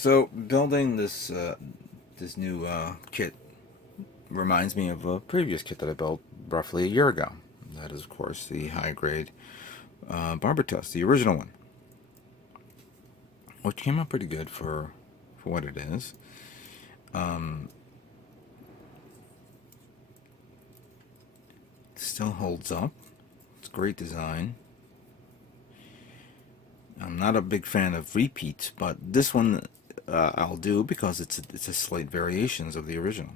So building this new kit reminds me of a previous kit that I built roughly a year ago. That is, of course, the high grade Barbatos, the original one, which came out pretty good for what it is. Still holds up. It's great design. I'm not a big fan of repeats, but this one I'll do because it's a slight variations of the original.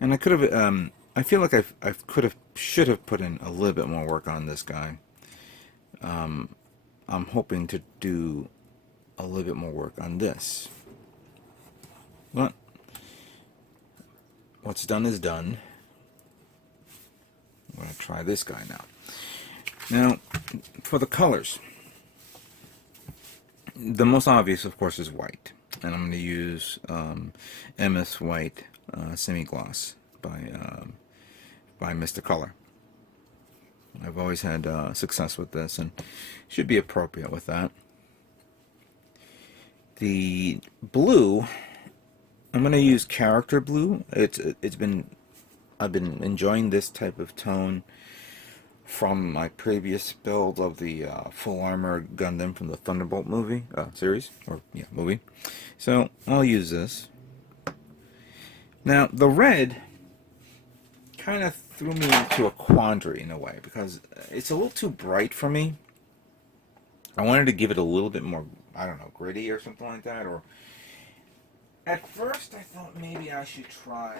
And I could have, I feel like I could have, should have put in a little bit more work on this guy. I'm hoping to do a little bit more work on this. But what's done is done. I'm going to try this guy now. Now, for the colors, the most obvious, of course, is white. And I'm going to use MS White Semi-Gloss by Mr. Color. I've always had success with this, and should be appropriate with that. The blue, I'm going to use character blue. I've been enjoying this type of tone from my previous build of the full armor Gundam from the Thunderbolt movie series, or yeah, movie. So I'll use this. Now the red kind of threw me into a quandary in a way because it's a little too bright for me. I wanted to give it a little bit more, I don't know, gritty or something like that. Or at first I thought maybe I should try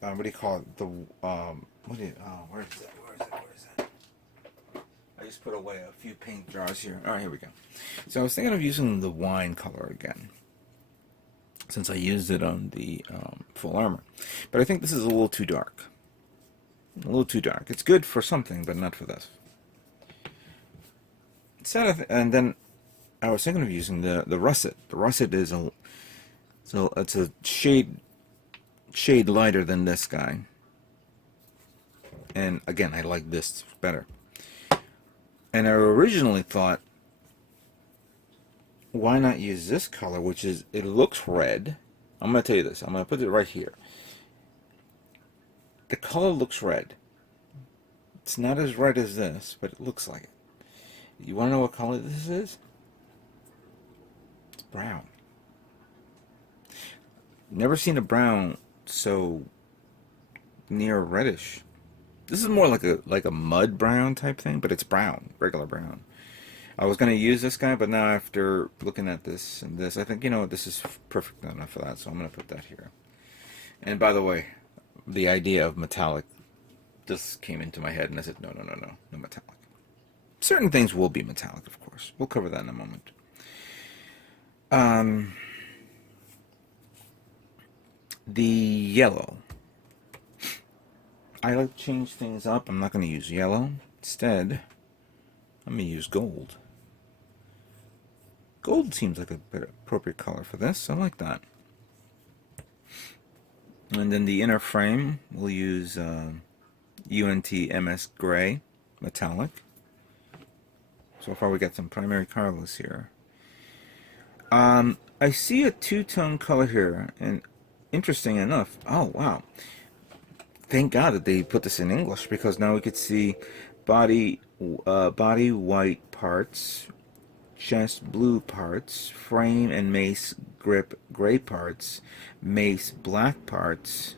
what do you call it? The what do you, where is that? Where is that? I just put away a few paint jars here. All right, here we go. So I was thinking of using the wine color again, since I used it on the full armor. But I think this is a little too dark. A little too dark. It's good for something, but not for this. And then I was thinking of using the russet. The russet is it's a shade lighter than this guy. And again, I like this better. And I originally thought, why not use this color, which is, it looks red. I'm going to tell you this. I'm going to put it right here. The color looks red. It's not as red as this, but it looks like it. You want to know what color this is? It's brown. Never seen a brown so near reddish. This is more like a mud brown type thing, but it's brown, regular brown. I was going to use this guy, but now after looking at this and this, I think, you know what, this is perfect enough for that, so I'm going to put that here. And by the way, the idea of metallic just came into my head, and I said, no metallic. Certain things will be metallic, of course. We'll cover that in a moment. The yellow. I like to change things up. I'm not going to use yellow. Instead, I'm going to use gold. Gold seems like a better appropriate color for this. I like that. And then the inner frame, we'll use UNT MS Gray Metallic. So far we got some primary colors here. I see a two-tone color here, and interesting enough, oh wow, thank God that they put this in English, because now we could see body white parts, chest blue parts, frame and mace grip gray parts, mace black parts.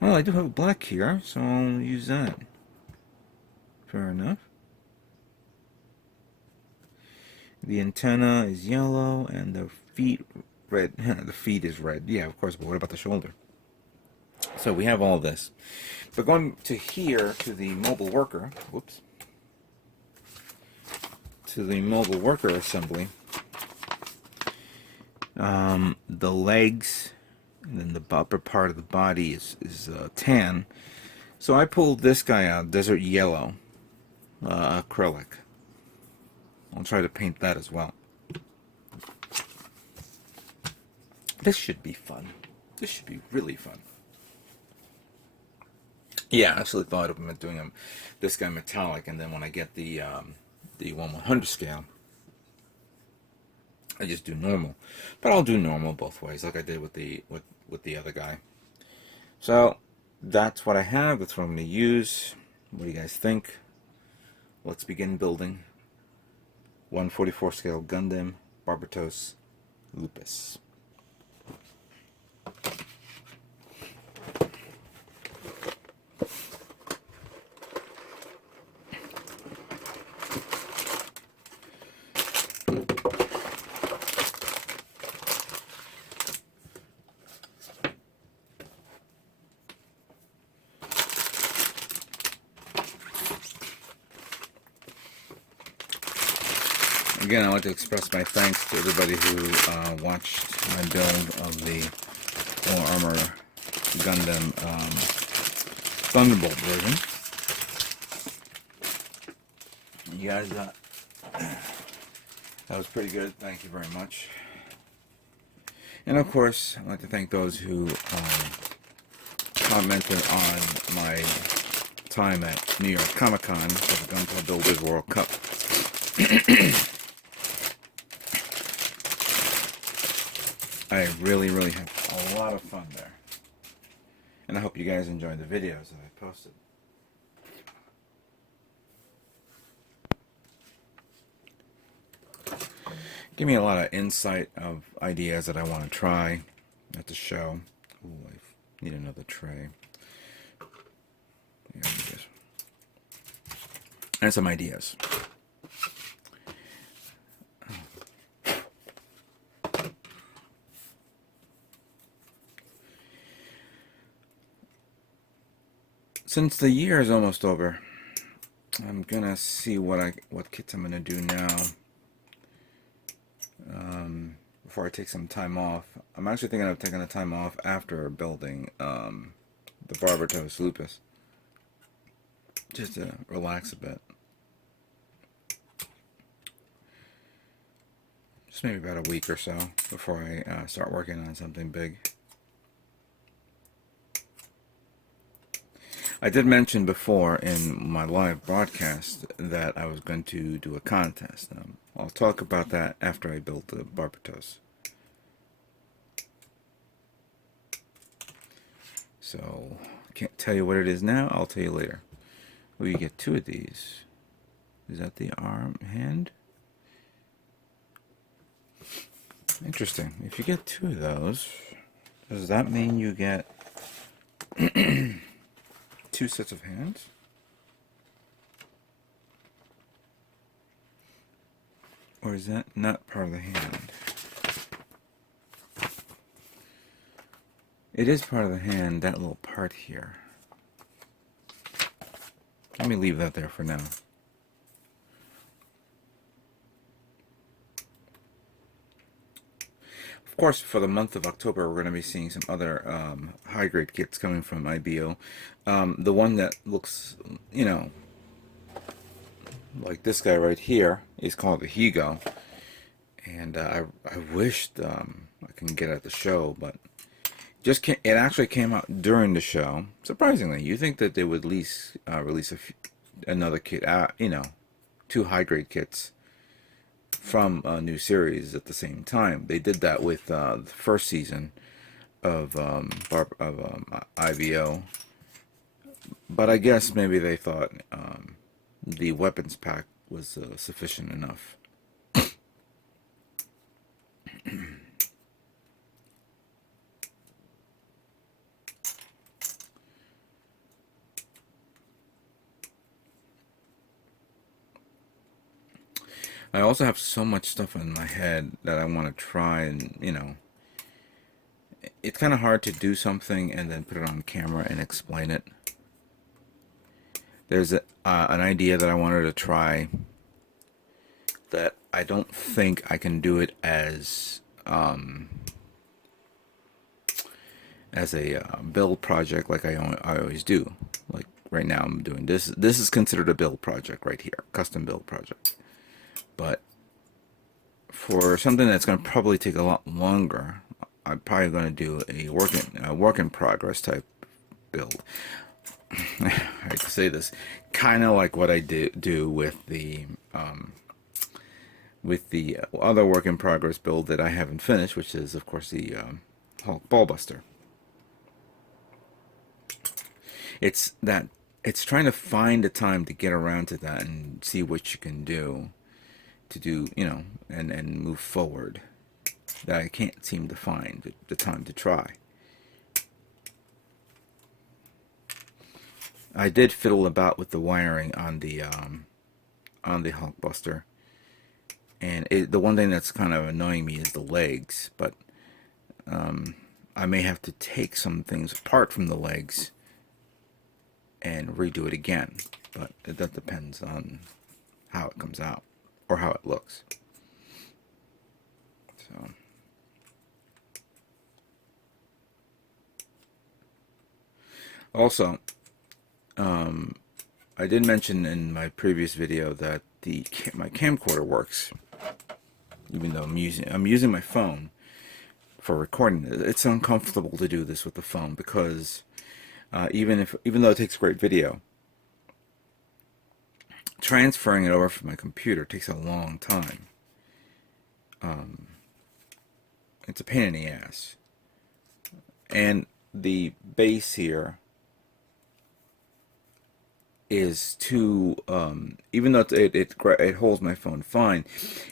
Well, I do have black here, so I'll use that. Fair enough. The antenna is yellow and the feet red. The feet is red. Yeah, of course, but what about the shoulder? So we have all this. But going to here, to the mobile worker, whoops, to the mobile worker assembly, the legs and then the upper part of the body is tan. So I pulled this guy out, desert yellow, acrylic. I'll try to paint that as well. This should be fun. This should be really fun. Yeah, I actually thought of doing this guy metallic, and then when I get the 1/100 scale, I just do normal. But I'll do normal both ways, like I did with the other guy. So that's what I have. That's what I'm going to use. What do you guys think? Let's begin building 1/44 scale Gundam Barbatos Lupus. Again, I want to express my thanks to everybody who watched my build of the All Armor Gundam Thunderbolt version. You guys, that was pretty good. Thank you very much. And of course, I'd like to thank those who commented on my time at New York Comic Con for the Gunpla Builders World Cup. I really have a lot of fun there. And I hope you guys enjoyed the videos that I posted. Give me a lot of insight of ideas that I want to try at the show. Ooh, I need another tray. There it is. And some ideas. Since the year is almost over, I'm gonna see what kits I'm gonna do now. Before I take some time off. I'm actually thinking of taking the time off after building the Barbatos Lupus, just to relax a bit. Just maybe about a week or so before I start working on something big. I did mention before in my live broadcast that I was going to do a contest. I'll talk about that after I build the Barbatos. So, I can't tell you what it is now. I'll tell you later. Oh, you get 2 of these. Is that the hand? Interesting. If you get 2 of those, does that mean you get 2 sets of hands? Or is that not part of the hand? It is part of the hand, that little part here. Let me leave that there for now. Of course, for the month of October, we're going to be seeing some other high-grade kits coming from IBO. The one that looks, you know, like this guy right here is called the Higo. And I wished I can get at the show, but it actually came out during the show. Surprisingly, you think that they would at least release another kit, you know, 2 high-grade kits from a new series at the same time. They did that with the first season of IVO, but I guess maybe they thought the weapons pack was sufficient enough. I also have so much stuff in my head that I want to try, and you know, it's kind of hard to do something and then put it on camera and explain it. There's an idea that I wanted to try that I don't think I can do it as a build project like I always do. Like right now I'm doing this. This is considered a build project right here, custom build project. But for something that's going to probably take a lot longer, I'm probably going to do a work in progress type build. I hate to say this, kind of like what I do with the other work in progress build that I haven't finished, which is of course the Hulk Ballbuster. It's trying to find the time to get around to that and see what you can do to do, you know, and move forward, that I can't seem to find the time to try. I did fiddle about with the wiring on the Hulkbuster, and the one thing that's kind of annoying me is the legs, but I may have to take some things apart from the legs and redo it again, but that depends on how it comes out or how it looks. So also, I did mention in my previous video that my camcorder works, even though I'm using my phone for recording. It's uncomfortable to do this with the phone because even though it takes great video, transferring it over from my computer takes a long time. It's a pain in the ass, and the base here is too, even though it holds my phone fine,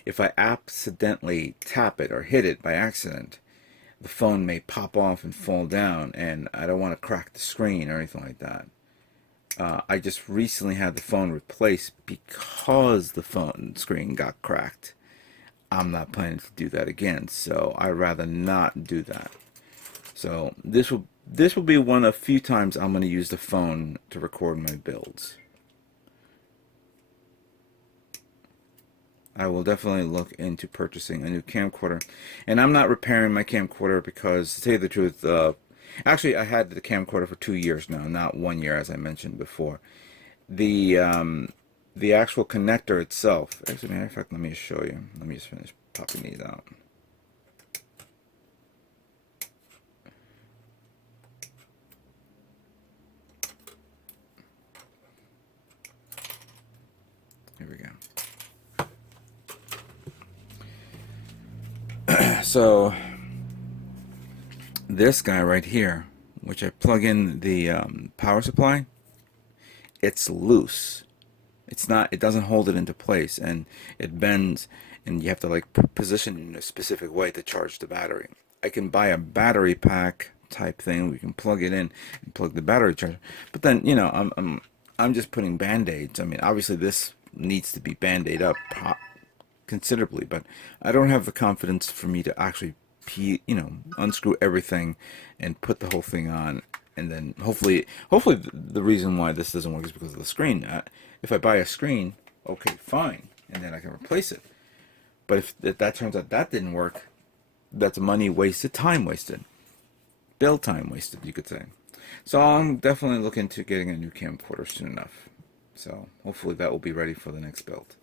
if I accidentally tap it or hit it by accident, the phone may pop off and fall down, and I don't want to crack the screen or anything like that. I just recently had the phone replaced because the phone screen got cracked. I'm not planning to do that again, so I'd rather not do that. So this will be one of a few times I'm going to use the phone to record my builds. I will definitely look into purchasing a new camcorder. And I'm not repairing my camcorder because, to tell you the truth, actually I had the camcorder for 2 years now, not 1 year as I mentioned before. The actual connector itself, actually, matter of fact, let me just show you. Let me just finish popping these out. Here we go. So this guy right here, which I plug in the power supply, it's loose. It's not. It doesn't hold it into place, and it bends, and you have to like position it in a specific way to charge the battery. I can buy a battery pack type thing. We can plug it in and plug the battery charger. But then, you know, I'm just putting band-aids. I mean, obviously this needs to be band-aid up considerably, but I don't have the confidence for me to actually, you know, unscrew everything and put the whole thing on, and then hopefully the reason why this doesn't work is because of the screen. If I buy a screen, okay, fine, and then I can replace it. But if that turns out that didn't work, that's money wasted, time wasted, build time wasted, you could say. So I'm definitely looking to getting a new camcorder soon enough. So hopefully that will be ready for the next build.